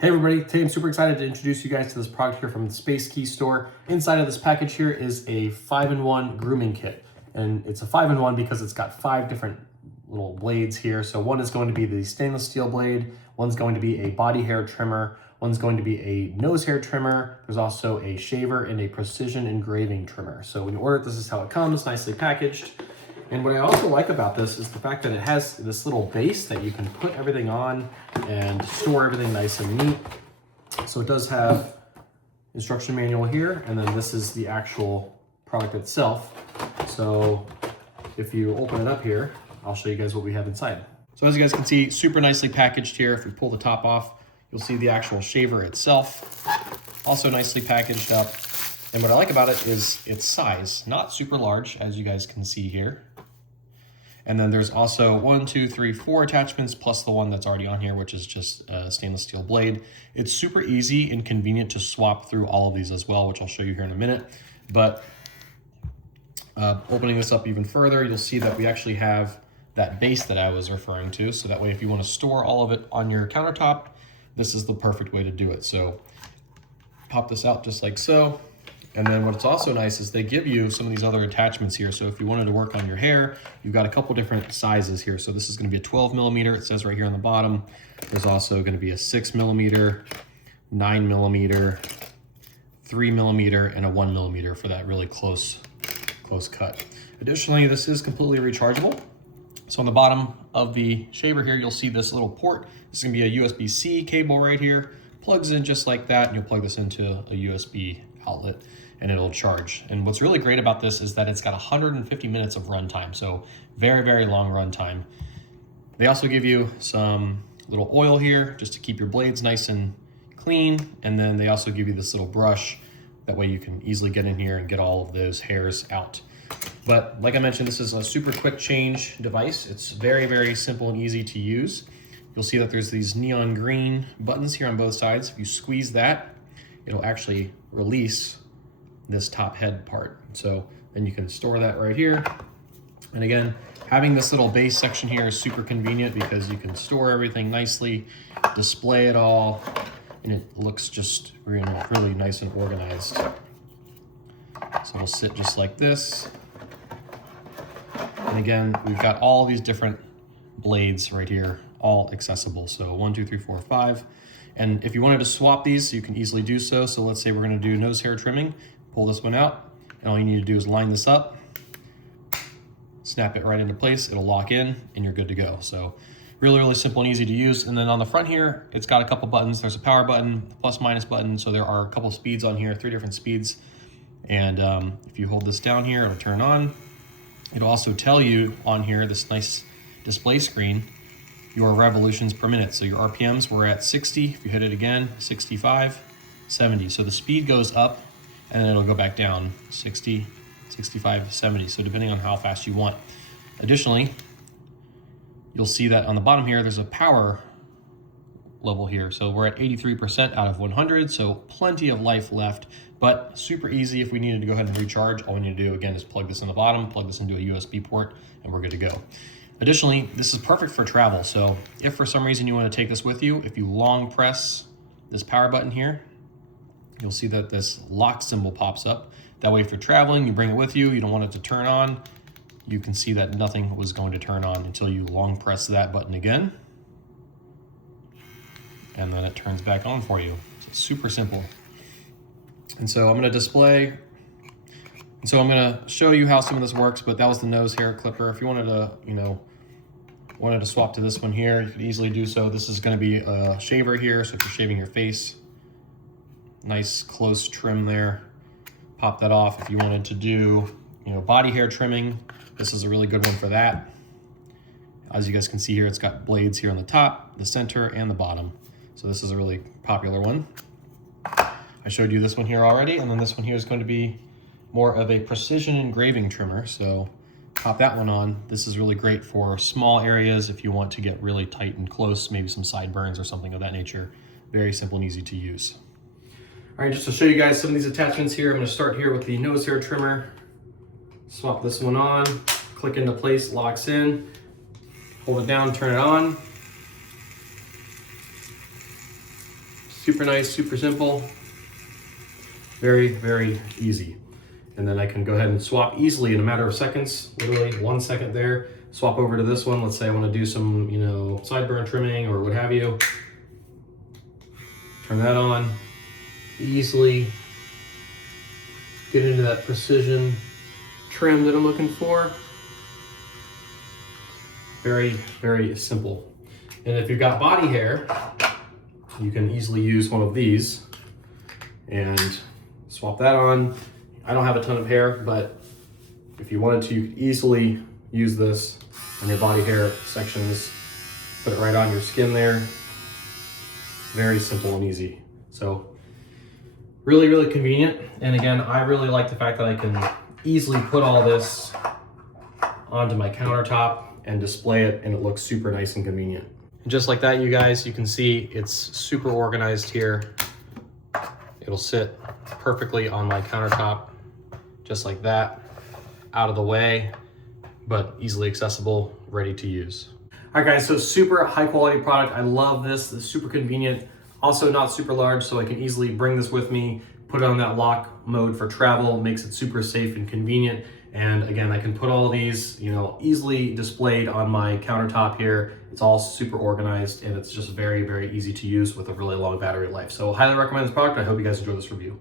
Hey everybody, today I'm super excited to introduce you guys to this product here from the Space Key store. Inside of this package here is a 5-in-1 grooming kit. And it's a 5-in-1 because it's got 5 different little blades here. So one is going to be the stainless steel blade, one's going to be a body hair trimmer, one's going to be a nose hair trimmer, there's also a shaver and a precision engraving trimmer. So when you order it, this is how it comes, nicely packaged. And what I also like about this is the fact that it has this little base that you can put everything on and store everything nice and neat. So it does have instruction manual here, and then this is the actual product itself. So if you open it up here, I'll show you guys what we have inside. So as you guys can see, super nicely packaged here. If we pull the top off, you'll see the actual shaver itself, also nicely packaged up. And what I like about it is its size, not super large, as you guys can see here. And then there's also 1, 2, 3, 4 attachments, plus the one that's already on here, which is just a stainless steel blade. It's super easy and convenient to swap through all of these as well, which I'll show you here in a minute. But opening this up even further, you'll see that we actually have that base that I was referring to. So that way, if you want to store all of it on your countertop, this is the perfect way to do it. So pop this out just like so. And then what's also nice is they give you some of these other attachments here. So if you wanted to work on your hair, you've got a couple different sizes here. So this is going to be a 12mm. It says right here on the bottom. There's also going to be a 6mm, 9mm, 3mm, and a 1mm for that really close cut. Additionally, this is completely rechargeable. So on the bottom of the shaver here, you'll see this little port. This is going to be a USB-C cable right here. Plugs in just like that, and you'll plug this into a USB outlet and it'll charge. And what's really great about this is that it's got 150 minutes of runtime, so very, very long runtime. They also give you some little oil here just to keep your blades nice and clean, and then they also give you this little brush. That way you can easily get in here and get all of those hairs out. But like I mentioned, this is a super quick change device. It's very, very simple and easy to use. You'll see that there's these neon green buttons here on both sides. If you squeeze that, it'll actually release this top head part. So then you can store that right here. And again, having this little base section here is super convenient because you can store everything nicely, display it all, and it looks just really nice and organized. So it'll sit just like this. And again, we've got all these different blades right here, all accessible. So 1, 2, 3, 4, 5. And if you wanted to swap these, you can easily do so. So let's say we're going to do nose hair trimming. Pull this one out, and all you need to do is line this up, snap it right into place, it'll lock in, and you're good to go. So really, really simple and easy to use. And then on the front here, it's got a couple buttons. There's a power button, plus minus button. So there are a couple speeds on here, 3 different speeds. And if you hold this down here, it'll turn on. It'll also tell you on here, this nice display screen, your revolutions per minute. So your RPMs were at 60. If you hit it again, 65, 70. So the speed goes up and then it'll go back down, 60, 65, 70. So depending on how fast you want. Additionally, you'll see that on the bottom here, there's a power level here. So we're at 83% out of 100. So plenty of life left, but super easy. If we needed to go ahead and recharge, all we need to do again is plug this in the bottom, plug this into a USB port, and we're good to go. Additionally, this is perfect for travel. So if for some reason you want to take this with you, if you long press this power button here, you'll see that this lock symbol pops up. That way, if you're traveling, you bring it with you, you don't want it to turn on, you can see that nothing was going to turn on until you long press that button again. And then it turns back on for you. So it's super simple. And so I'm going to show you how some of this works, but that was the nose hair clipper. If you wanted to, swap to this one here, you could easily do so. This is going to be a shaver here. So if you're shaving your face, nice close trim there. Pop that off. If you wanted to do, body hair trimming, this is a really good one for that. As you guys can see here, it's got blades here on the top, the center, and the bottom. So this is a really popular one. I showed you this one here already, and then this one here is going to be more of a precision engraving trimmer. So pop that one on. This is really great for small areas if you want to get really tight and close, maybe some sideburns or something of that nature. Very simple and easy to use. All right, just to show you guys some of these attachments here, I'm going to start here with the nose hair trimmer. Swap this one on, click into place, locks in, hold it down, turn it on. Super nice, super simple, very, very easy. And then I can go ahead and swap easily in a matter of seconds, literally 1 second there. Swap over to this one. Let's say I want to do some, sideburn trimming or what have you. Turn that on, easily get into that precision trim that I'm looking for. Very, very simple. And if you've got body hair, you can easily use one of these and swap that on. I don't have a ton of hair, but if you wanted to, you could easily use this on your body hair sections. Put it right on your skin there. Very simple and easy. So really, really convenient. And again, I really like the fact that I can easily put all this onto my countertop and display it, and it looks super nice and convenient. And just like that, you guys, you can see it's super organized here. It'll sit perfectly on my countertop, just like that, out of the way, but easily accessible, ready to use. All right, guys, so super high quality product. I love this. It's super convenient. Also not super large, so I can easily bring this with me, put it on that lock mode for travel, makes it super safe and convenient. And again, I can put all these, easily displayed on my countertop here. It's all super organized, and it's just very, very easy to use with a really long battery life. So highly recommend this product. I hope you guys enjoy this review.